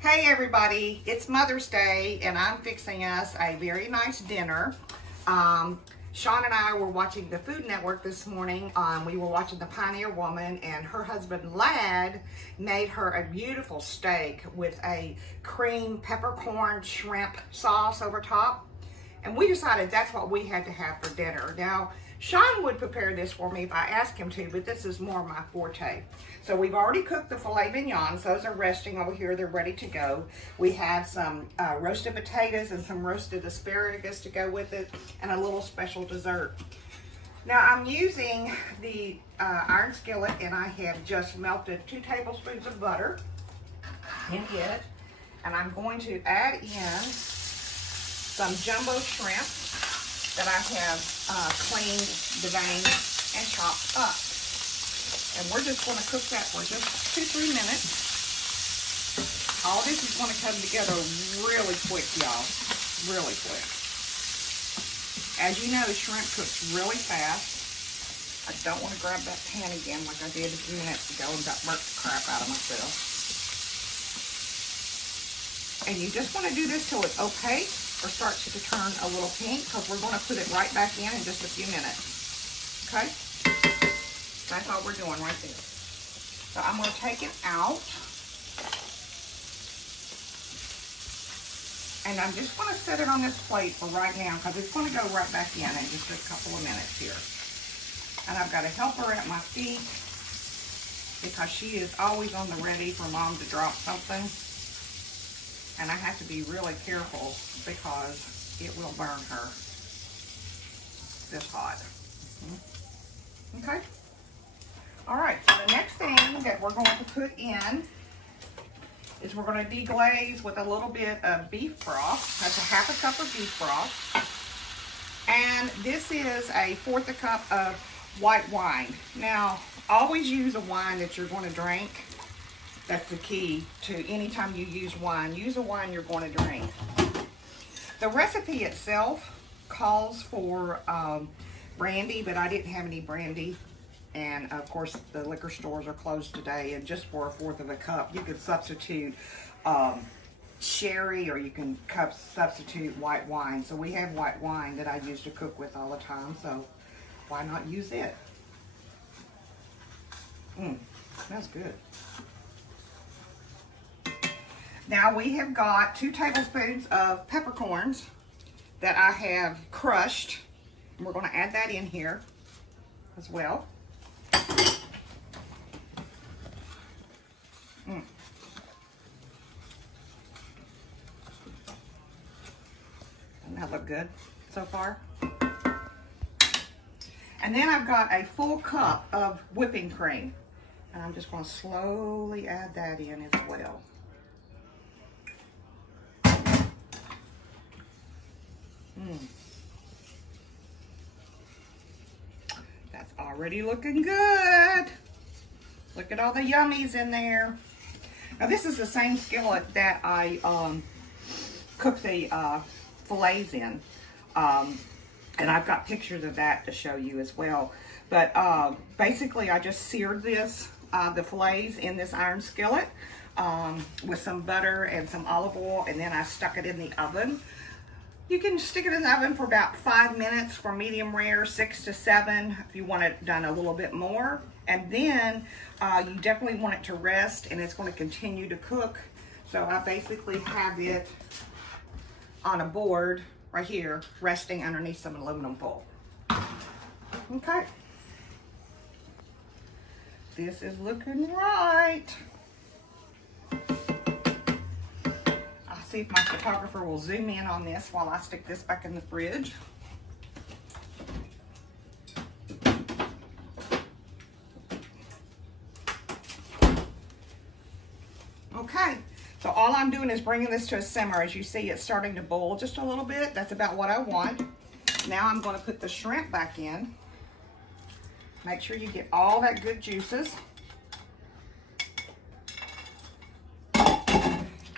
Hey everybody, it's Mother's Day and I'm fixing us a very nice dinner. Sean and I were watching the Food Network this morning. We were watching The Pioneer Woman, and her husband Lad made her a beautiful steak with a cream peppercorn shrimp sauce over top. And we decided that's what we had to have for dinner. Now, Sean would prepare this for me if I asked him to, but this is more my forte. So we've already cooked the filet mignons. Those are resting over here. They're ready to go. We have some roasted potatoes and some roasted asparagus to go with it, and a little special dessert. Now I'm using the iron skillet, and I have just melted 2 tablespoons of butter in it, and I'm going to add in some jumbo shrimp that I have cleaned the veins and chopped up. And we're just going to cook that for just 2-3 minutes. All this is going to come together really quick, y'all. Really quick. As you know, shrimp cooks really fast. I don't want to grab that pan again like I did a few minutes ago and got burnt the crap out of myself. And you just want to do this till it's opaque or starts to turn a little pink, because we're going to put it right back in just a few minutes. Okay? That's all we're doing right there. So I'm going to take it out. And I'm just going to set it on this plate for right now, because it's going to go right back in just a couple of minutes here. And I've got a helper at my feet, because she is always on the ready for Mom to drop something. And I have to be really careful because it will burn her this hot. Okay? All right, so the next thing that we're going to put in is we're going to deglaze with a little bit of beef broth. That's a ½ cup of beef broth. And this is a 1/4 cup of white wine. Now, always use a wine that you're going to drink. That's the key to any time you use wine. Use a wine you're going to drink. The recipe itself calls for brandy, but I didn't have any brandy. And of course, the liquor stores are closed today. And just for a 1/4 cup, you could substitute sherry, or you can substitute white wine. So we have white wine that I use to cook with all the time. So why not use it? Smells good. Now we have got 2 tablespoons of peppercorns that I have crushed. And we're going to add that in here as well. Doesn't that look good so far? And then I've got a full cup of whipping cream. And I'm just going to slowly add that in as well. That's already looking good. Look at all the yummies in there. Now this is the same skillet that I cook the fillets in. And I've got pictures of that to show you as well. But basically I just seared the fillets in this iron skillet with some butter and some olive oil, and then I stuck it in the oven. You can stick it in the oven for about 5 minutes for medium rare, 6 to 7 if you want it done a little bit more. And then you definitely want it to rest, and it's going to continue to cook. So I basically have it on a board right here, resting underneath some aluminum foil. Okay. This is looking right. See if my photographer will zoom in on this while I stick this back in the fridge. Okay, so all I'm doing is bringing this to a simmer. As you see, it's starting to boil just a little bit. That's about what I want. Now I'm going to put the shrimp back in. Make sure you get all that good juices.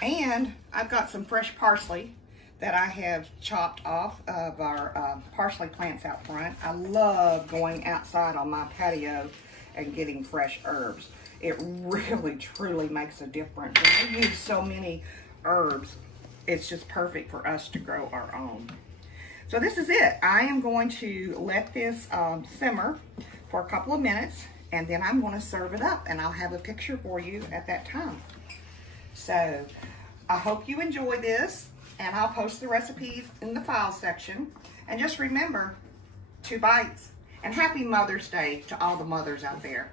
And I've got some fresh parsley that I have chopped off of our parsley plants out front. I love going outside on my patio and getting fresh herbs. it really, truly makes a difference. And we use so many herbs. It's just perfect for us to grow our own. So this is it. I am going to let this simmer for a couple of minutes, and then I'm going to serve it up, and I'll have a picture for you at that time. So I hope you enjoy this, and I'll post the recipes in the file section. And just remember, 2 bites. And happy Mother's Day to all the mothers out there.